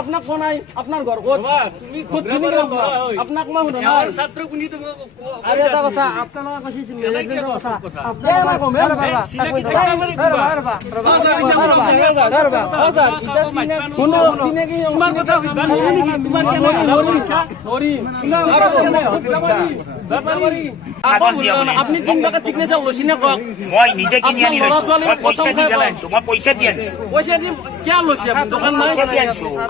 আপনার কোনাই আপনার ঘর তুমি খুঁজছি আপনার মা শুনো না ছাত্র কোনি তোমার আরে এটা কথা আপনার না কইছি কথা আপনার না কমে শুনো সিনে কি তোমার কথা তোমার কেন নরি আপনি 3 টাকা সিগনেচার লইছি না কক মই নিজে কিনি আনি লৈছো মই পইচা দি আনিছো মই পইচা দি আনিছো পইচা দি কি লইছি আপনি দোকান নাই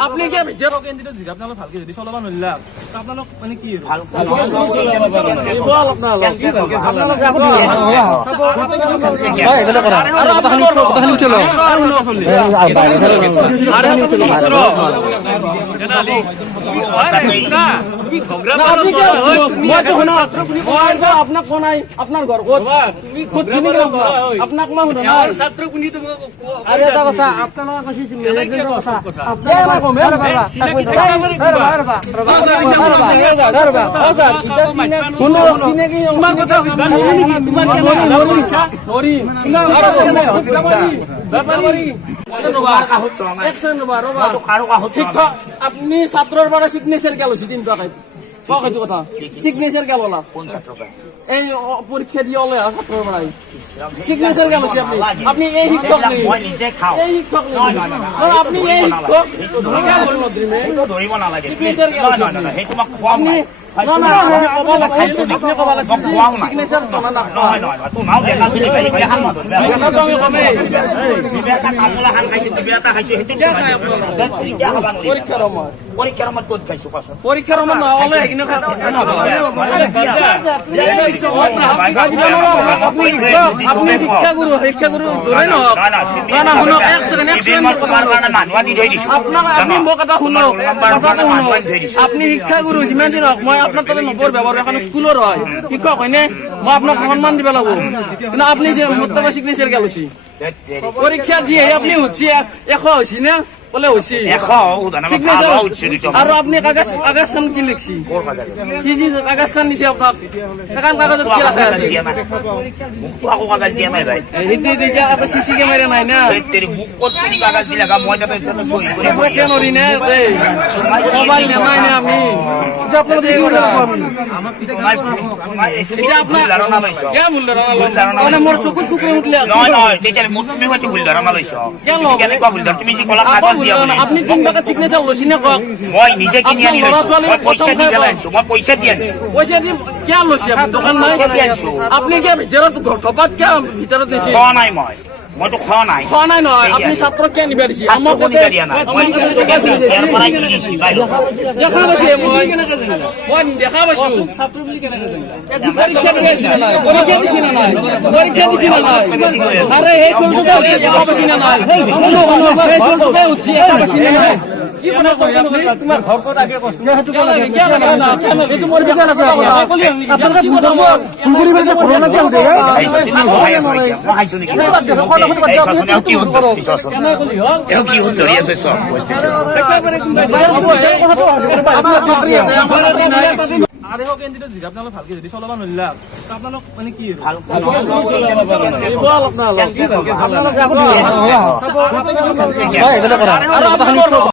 আপনি কি ভিডিও কেন্দ্রিত যদি আপনারা ভালকে যদি চলাবা নলিলা তো আপনারা মানে কি ভাল বল আপনারা ভাই এগুলো করা আর কথা খালি চলো আপনার কোনাই আপনার ঘর তুমি খুঁজছি আপনার মা শুনো না ছাত্র কোনি তোমার আরে এটা কথা আপনার না কইছি শুনো সিনে কি তোমার কথা তোমার আপনি ছাত্রের পরে সিগনেচার গেল 3 টাকায় কথা সিগনেচার গেল এই পরীক্ষা দিয়ে হলে ছাত্রের পড়াই সিগনেচার গেল আপনি এই শিক্ষক নেই এই শিক্ষক নেই আপনি এই শিক্ষক ধরিব নালাগে সিগনেচার গেল আপনি না না আপনি কবা লাগছে সিগনেচার তো না নহয় নহয় তোমাও দেখা শুনি খালি কি হাল মাদর দেখা তো আমি কমে বিবেকা কামলা হাল খাইছে বিবেকা খাইছে হেতু কে খায় আপনারা পরীক্ষার সময় কত খাইছো পাছ পরীক্ষার সময় না হলে এখানে আপনি শিক্ষাগুরু ধরে না না শুনো এক সেকেন্ড আপনারা আপনি মোক কথা শুনো কথাটা শুনো আপনি শিক্ষাগুরু যিমান দিন হোক মই আপনার তালে নম্বর ব্যবহার এখন স্কুলের হয় শিক্ষক হয়নে মই আপনার সম্মান দিব লাগবো কিন্তু আপনি যে মোত্তাবা সিগনেচার গেলছি পরীক্ষা দিয়ে আপনি হচ্ছে 100 হয়েছি না বলে হয়েছি সিগনেচার আর আপনি কাগজ খান কি লিখছি কি জি কাগজ খান নিছে আপনার এখন কাগজত কি রাখা আছে মুখটো কাগজ দিয়া নাই ভাই হিন্দি দিকে আপনি সিসি ক্যামেরা নাই না তেরি মুখ কত কি কাগজ দিলা গা মই যাবে সই করে কেন রি না মোবাইল নাই না আমি আপনার দেখি এটা আপনার ধারণা লইছো কে মূল্য মানে মোর চকুত কুকুরে উঠলে নয় নয় তেরি মুখ তুমি হইতে ভুল ধারণা লইছো কেন কো ভুল তুমি যে কলা কাগজ দিয়া আপনি 3 টাকা সিগনেচার লইছি না কক মই নিজে কিনি আনি লৈছো মই পইচা দি আনিছো মই পইচা দি আনিছো পয়সা দি কি লইছি আপনি দোকান নাই আপনি কি ভিতৰত ঠপাত কে ভিতৰত দিছে খাওয়া নাই মই তো খাওয়া নাই নয় আপনি ছাত্র কে নিবে দিছি আমার কোনি দিয়া না মই টাকা দিছি এর পরাই দিছি ভাই দেখা পাইছে মই দেখা পাইছো ছাত্র বলি কেন পরীক্ষা দিয়েছি না পরীক্ষা দিছি না পরীক্ষা দিছি না আরে এই চলতে হচ্ছে দেখা পাইছি না শুনো এই চলতে হচ্ছে দেখা পাইছি না কি মনে করেন আপনি তোমার ঘর কত আগে কষ্ট এই তো মোর বেলা লাগে আপনারা কি ধর্ম ফুলগুড়ি বেলা করোনা কি উঠে যায় হাইছো নাকি কি উত্তর এও কি উত্তর আছে সব আপনার ছাত্রী আছে আরে হোক কেন্দ্রিত যদি আপনারা ভালকে যদি চলাবা নলিলা তো আপনারা মানে কি বল আপনারা ভাই এগুলো করা আর কথা খালি